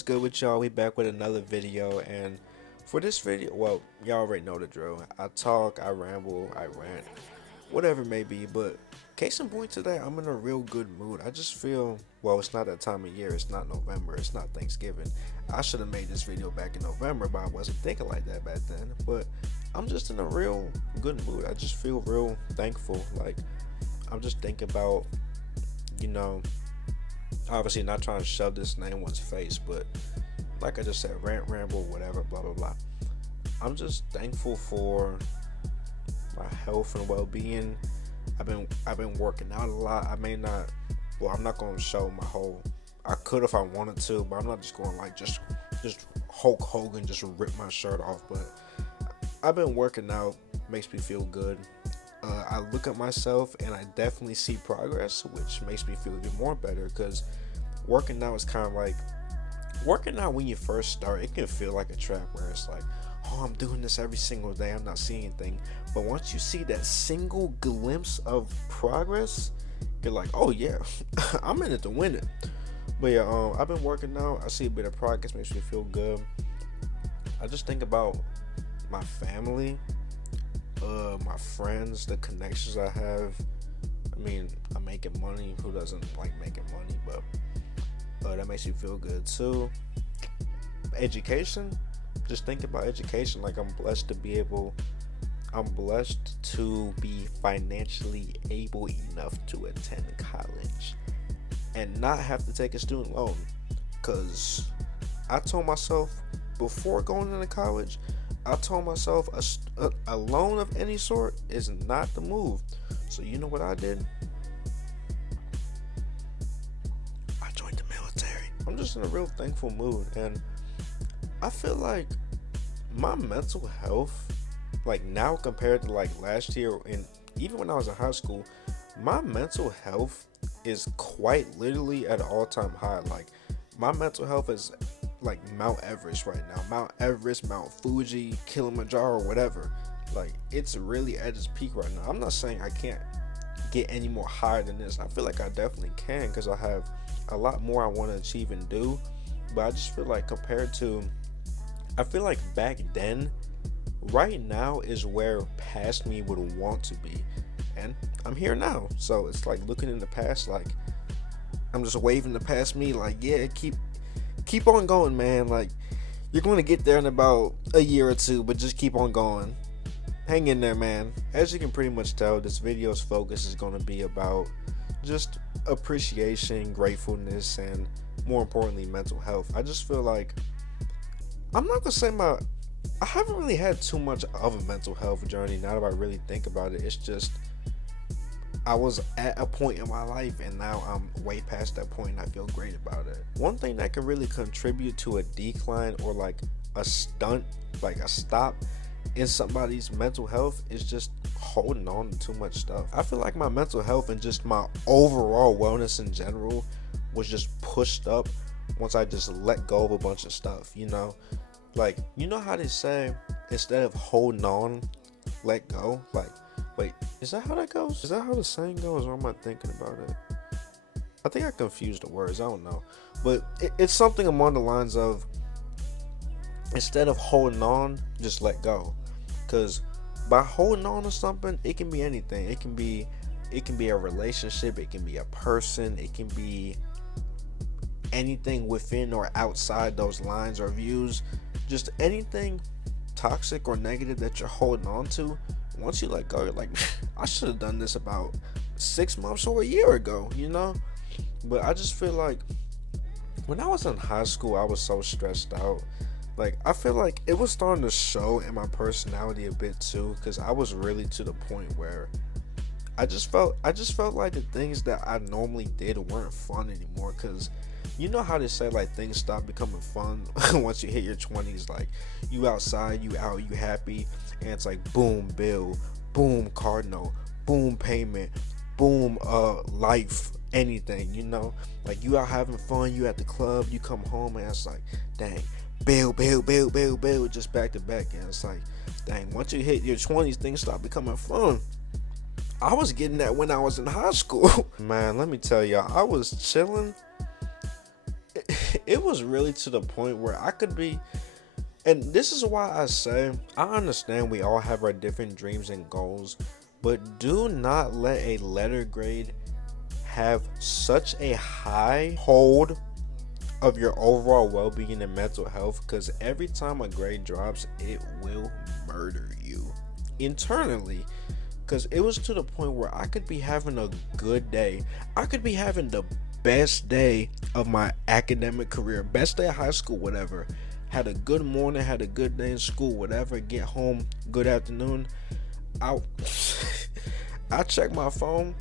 what's good with y'all? We back with another video, and for this video, well, y'all already know the drill. I talk, I ramble, I rant, whatever it may be, but case in point today, I'm in a real good mood. I just feel, well, it's not that time of year, it's not November, it's not Thanksgiving. I should have made this video back in November, but I wasn't thinking like that back then. But I'm just in a real good mood. I just feel real thankful. Like, I'm just thinking about, you know, obviously not trying to shove this in anyone's face, but like I just said, rant, ramble, whatever, blah blah blah. I'm just thankful for my health and well-being. I've been working out a lot. I may not, well, I'm not going to show my whole. I could if I wanted to, but I'm not just going like just Hulk Hogan, just rip my shirt off. But I've been working out, makes me feel good. I look at myself and I definitely see progress, which makes me feel even more better, because working out is kind of like working out when you first start. It can feel like a trap where it's like, oh, I'm doing this every single day, I'm not seeing anything. But once you see that single glimpse of progress, you're like, oh yeah, I'm in it to win it. But yeah, I've been working out. I see a bit of progress, makes me feel good. I just think about my family, my friends, the connections I have. I mean, I'm making money. Who doesn't like making money? But that makes you feel good too. Education, just think about education. Like, I'm blessed to be financially able enough to attend college and not have to take a student loan. Because I told myself before going into college, I told myself a loan of any sort is not the move. So you know what I did? I joined the military. I'm just in a real thankful mood, and I feel like my mental health, like now compared to like last year, and even when I was in high school, my mental health is quite literally at an all-time high. Like, my mental health is like Mount Everest right now. Mount Everest, Mount Fuji, Kilimanjaro, whatever. Like, it's really at its peak right now. I'm not saying I can't get any more higher than this. I feel like I definitely can, because I have a lot more I want to achieve and do. But I just feel like compared to, I feel like back then, right now is where past me would want to be. And I'm here now. So it's like looking in the past, like I'm just waving the past me like, yeah, keep on going, man. Like, you're going to get there in about a year or two, but just keep on going. Hang in there, man. As you can pretty much tell, this video's focus is going to be about just appreciation, gratefulness, and more importantly, mental health. I just feel like I'm not going to say I haven't really had too much of a mental health journey. Now that I really think about it, it's just I was at a point in my life, and now I'm way past that point, and I feel great about it. One thing that can really contribute to a decline or like a stunt, like a stop in somebody's mental health, is just holding on to too much stuff. I feel like my mental health and just my overall wellness in general was just pushed up once I just let go of a bunch of stuff, you know? Like, you know how they say, instead of holding on, let go? Like, wait, is that how that goes? Is that how the saying goes, or am I thinking about it? I think I confused the words, I don't know. But it's something along the lines of, instead of holding on, just let go. Because by holding on to something, it can be anything. It can be a relationship, it can be a person, it can be anything within or outside those lines or views. Just anything toxic or negative that you're holding on to, once you let go, you're like, I should have done this about 6 months or a year ago, you know? But I just feel like when I was in high school, I was so stressed out. Like, I feel like it was starting to show in my personality a bit too, because I was really to the point where I just felt like the things that I normally did weren't fun anymore. Because you know how they say, like, things stop becoming fun once you hit your 20s. Like, you outside, you out, you happy, and it's like boom bill, boom car note, boom payment, boom life, anything, you know? Like, you out having fun, you at the club, you come home, and it's like, dang, bill, just back to back. And it's like, dang, once you hit your 20s, things start becoming fun. I was getting that when I was in high school. Man, let me tell y'all, I was chilling it was really to the point where I could be, and this is why I say I understand we all have our different dreams and goals, but do not let a letter grade have such a high hold of your overall well-being and mental health, because every time a grade drops, it will murder you internally. Because it was to the point where I could be having a good day, I could be having the best day of my academic career, best day of high school, whatever, had a good morning, had a good day in school, whatever, get home, good afternoon, I I check my phone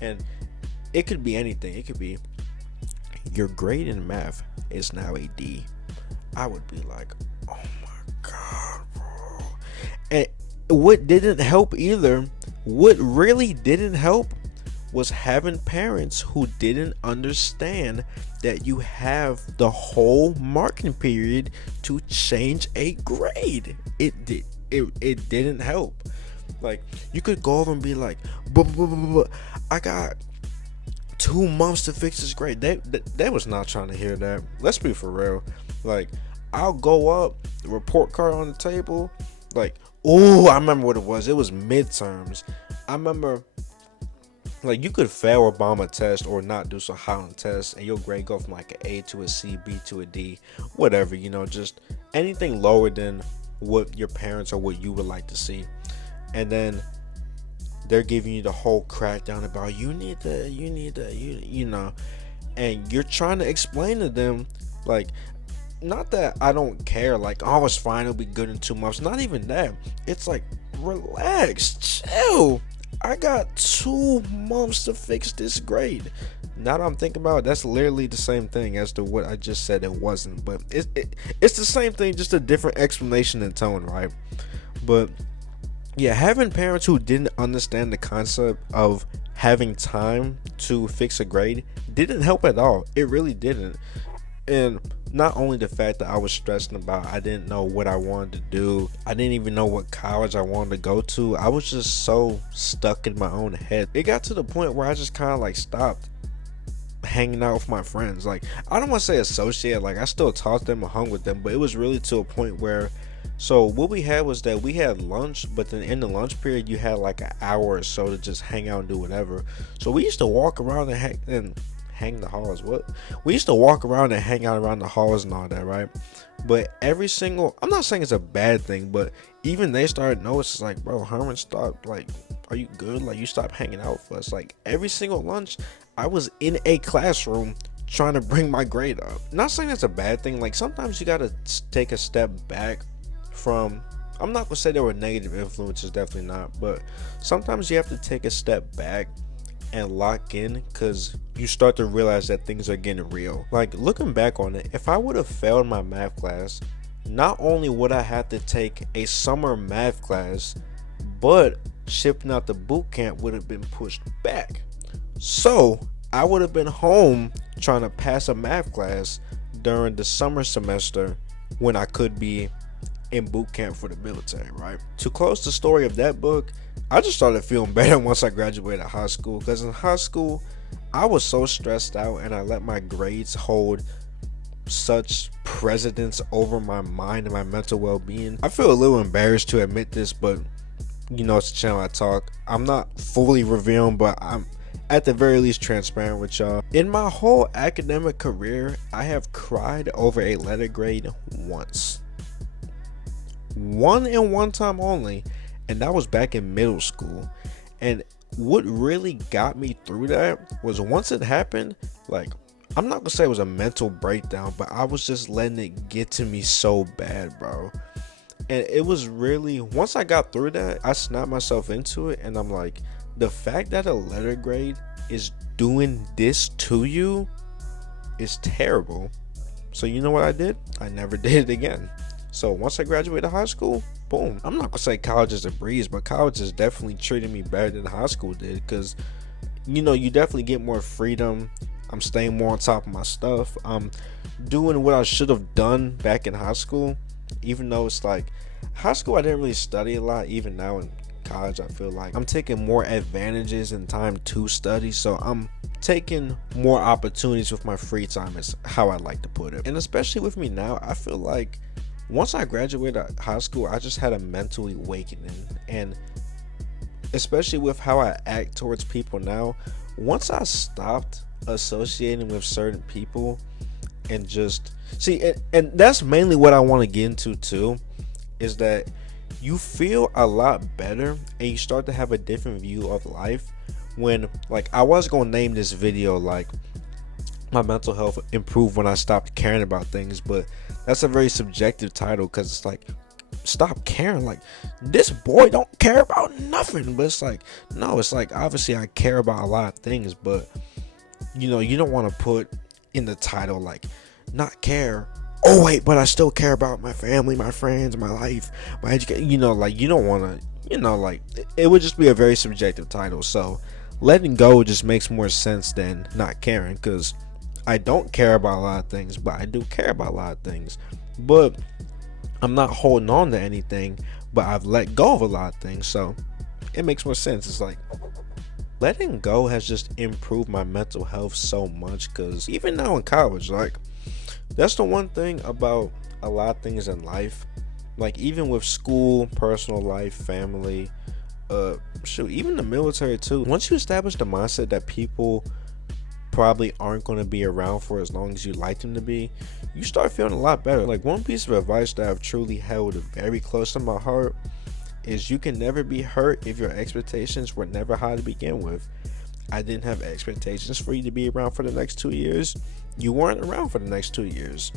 and it could be anything. It could be your grade in math is now a D. I would be like, oh my god, bro. And what didn't help either, what really didn't help, was having parents who didn't understand that you have the whole marking period to change a grade. It didn't help. Like, you could go over and be like, I got 2 months to fix this grade. They was not trying to hear that. Let's be for real. Like, I'll go up, the report card on the table, like, oh, I remember what it was. It was midterms. I remember, like, you could fail a bomb a test or not do so high on a test, and your grade go from like an A to a C, B to a D, whatever, just anything lower than what your parents or what you would like to see. And then they're giving you the whole crackdown about you need to, and you're trying to explain to them, like, not that I don't care, like, oh, it's fine, it'll be good in 2 months. Not even that. It's like, relax, chill. I got 2 months to fix this grade. Now that I'm thinking about it, that's literally the same thing as to what I just said it wasn't. But it's the same thing, just a different explanation and tone, right? But yeah, having parents who didn't understand the concept of having time to fix a grade didn't help at all. It really didn't. And not only the fact that I was stressing about, I didn't know what I wanted to do, I didn't even know what college I wanted to go to. I was just so stuck in my own head. It got to the point where I just kind of like stopped hanging out with my friends. Like, I don't want to say associate, like, I still talked to them or hung with them, but it was really to a point where, so what we had was that we had lunch, but then in the lunch period you had like an hour or so to just hang out and do whatever. So we used to walk around and hang the halls. We used to walk around and hang out around the halls and all that, right? But every single, I'm not saying it's a bad thing, but even they started noticing, like, bro, Herman, stop, like, are you good? Like, you stopped hanging out with us. Like, every single lunch I was in a classroom trying to bring my grade up. Not saying that's a bad thing. Like, sometimes you gotta take a step back from, I'm not gonna say there were negative influences, definitely not, but sometimes you have to take a step back and lock in, because you start to realize that things are getting real. Like, looking back on it, if I would have failed my math class, not only would I have to take a summer math class, but shipping out the boot camp would have been pushed back. So I would have been home trying to pass a math class during the summer semester when I could be in boot camp for the military, right? To close the story of that book, I just started feeling better once I graduated high school, because in high school I was so stressed out and I let my grades hold such precedence over my mind and my mental well-being. I feel a little embarrassed to admit this, but it's the channel I talk. I'm not fully revealing, but I'm at the very least transparent with y'all. In my whole academic career, I have cried over a letter grade once. One time only, and that was back in middle school. And what really got me through that was, once it happened, like, I'm not gonna say it was a mental breakdown, but I was just letting it get to me so bad, bro. And it was really, once I got through that, I snapped myself into it, and I'm like, the fact that a letter grade is doing this to you is terrible. So you know what I did? I never did it again. So once I graduated high school, boom. I'm not gonna say college is a breeze, but college is definitely treating me better than high school did, because you definitely get more freedom. I'm staying more on top of my stuff. I'm doing what I should have done back in high school, even though it's like high school I didn't really study a lot. Even now in college, I feel like I'm taking more advantages in time to study, so I'm taking more opportunities with my free time, is how I like to put it. And especially with me now, I feel like once I graduated high school, I just had a mental awakening. And especially with how I act towards people now, once I stopped associating with certain people and just see, and that's mainly what I want to get into too, is that you feel a lot better and you start to have a different view of life. When, like, I was gonna name this video like my mental health improved when I stopped caring about things, but that's a very subjective title, because it's like, stop caring, like, this boy don't care about nothing. But it's like, no, it's like, obviously I care about a lot of things, but you know, you don't want to put in the title like not care, oh wait, but I still care about my family, my friends, my life, my education. You know, like, you don't want to, you know, like, it would just be a very subjective title. So letting go just makes more sense than not caring, because I don't care about a lot of things, but I do care about a lot of things. But I'm not holding on to anything, but I've let go of a lot of things, so it makes more sense. It's like, letting go has just improved my mental health so much, because even now in college, like, that's the one thing about a lot of things in life, like even with school, personal life, family, even the military too. Once you establish the mindset that people probably aren't going to be around for as long as you like them to be, you start feeling a lot better. Like, one piece of advice that I've truly held very close to my heart is you can never be hurt if your expectations were never high to begin with. I didn't have expectations for you to be around for the next 2 years. You weren't around for the next 2 years.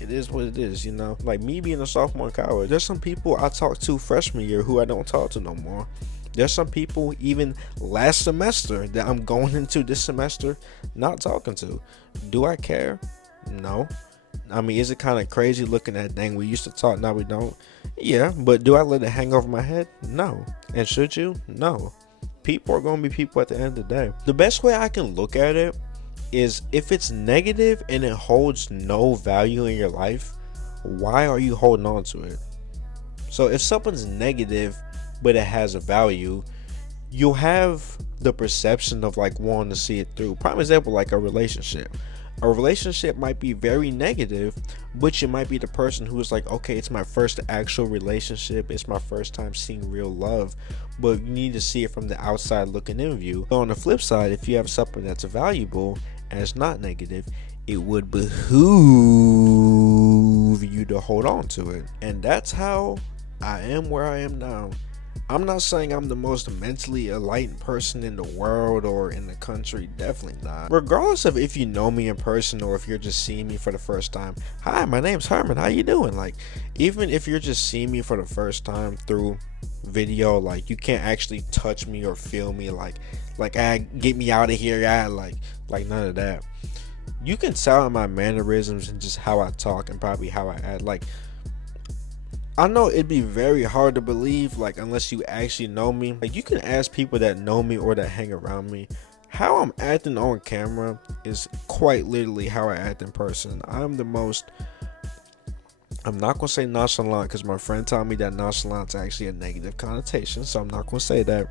It is what it is, you know. Like me being a sophomore in college, there's some people I talked to freshman year who I don't talk to no more. There's some people even last semester that I'm going into this semester not talking to. Do I care? No. I mean, is it kind of crazy looking at, dang, we used to talk, now we don't? Yeah, but do I let it hang over my head? No. And should you? No. People are going to be people at the end of the day. The best way I can look at it is, if it's negative and it holds no value in your life, why are you holding on to it? So if something's negative but it has a value, you'll have the perception of like wanting to see it through. Prime example, like a relationship. A relationship might be very negative, but you might be the person who is like, okay, it's my first actual relationship, it's my first time seeing real love, but you need to see it from the outside looking in view. So on the flip side, if you have something that's valuable and it's not negative, it would behoove you to hold on to it. And that's how I am where I am now. I'm not saying I'm the most mentally enlightened person in the world or in the country, definitely not. Regardless of if you know me in person or if you're just seeing me for the first time, hi, my name's Herman, how you doing? Like, even if you're just seeing me for the first time through video, like, you can't actually touch me or feel me, like get me out of here, like none of that. You can tell in my mannerisms and just how I talk and probably how I act. Like, I know it'd be very hard to believe, like, unless you actually know me. Like, you can ask people that know me or that hang around me, how I'm acting on camera is quite literally how I act in person. I'm not gonna say nonchalant, because my friend told me that nonchalant is actually a negative connotation, so I'm not gonna say that.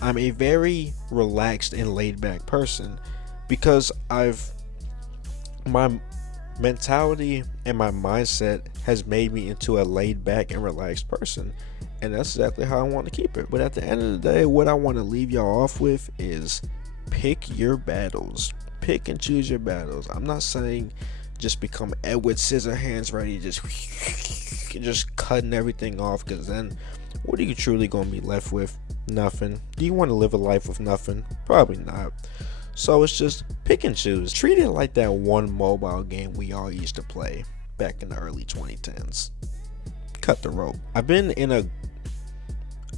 I'm a very relaxed and laid back person, because my mentality and my mindset has made me into a laid back and relaxed person, and that's exactly how I want to keep it. But at the end of the day, what I want to leave y'all off with is pick your battles. Pick and choose your battles. I'm not saying just become Edward Scissorhands ready, just cutting everything off, because then what are you truly going to be left with? Nothing. Do you want to live a life with nothing? Probably not. So it's just pick and choose. Treat it like that one mobile game we all used to play back in the early 2010s. Cut the rope. I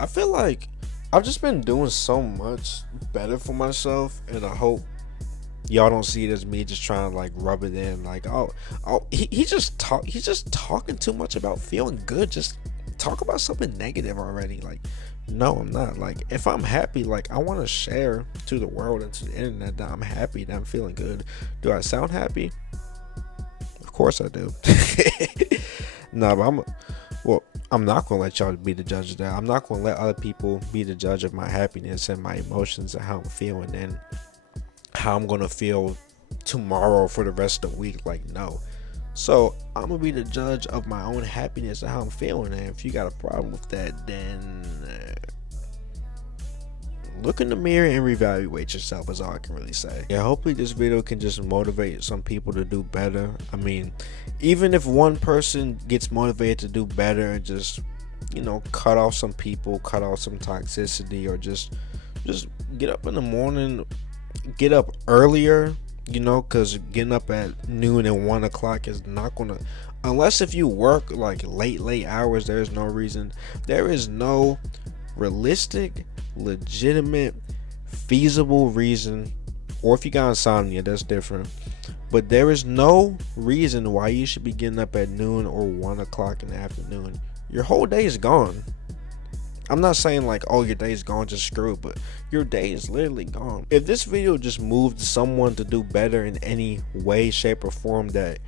feel like I've just been doing so much better for myself, and I hope y'all don't see it as me just trying to like rub it in, like, he's just talking too much about feeling good. Just talk about something negative already. Like, no, I'm not. Like, if I'm happy, like, I want to share to the world and to the internet that I'm happy, that I'm feeling good. Do I sound happy? Of course I do. No, but Well, I'm not gonna let y'all be the judge of that. I'm not gonna let other people be the judge of my happiness and my emotions and how I'm feeling and how I'm gonna feel tomorrow for the rest of the week. Like, no. So I'm gonna be the judge of my own happiness and how I'm feeling. And if you got a problem with that, then look in the mirror and reevaluate yourself, is all I can really say. Yeah, hopefully this video can just motivate some people to do better. I mean, even if one person gets motivated to do better and just, you know, cut off some people, cut off some toxicity, or just get up in the morning, get up earlier, you know, because getting up at noon and 1 o'clock is not gonna, unless if you work like late hours, there's no reason, there is no realistic, legitimate, feasible reason, or if you got insomnia, that's different, but there is no reason why you should be getting up at noon or 1 o'clock in the afternoon. Your whole day is gone. I'm not saying like, oh, your day is gone, just screw it, but your day is literally gone. If this video just moved someone to do better in any way, shape, or form that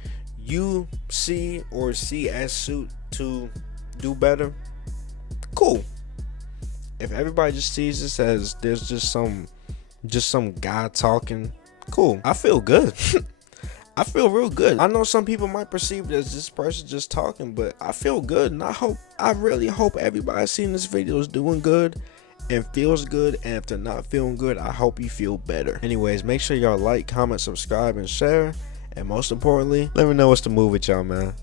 you see or see as suit to do better, cool. If everybody just sees this as there's just some guy talking, cool. I feel good. I feel real good. I know some people might perceive it as this person just talking, but I feel good, and I really hope everybody seeing this video is doing good and feels good. And if they're not feeling good, I hope you feel better. Anyways, make sure y'all like, comment, subscribe, and share. And most importantly, let me know what's the move with y'all, man.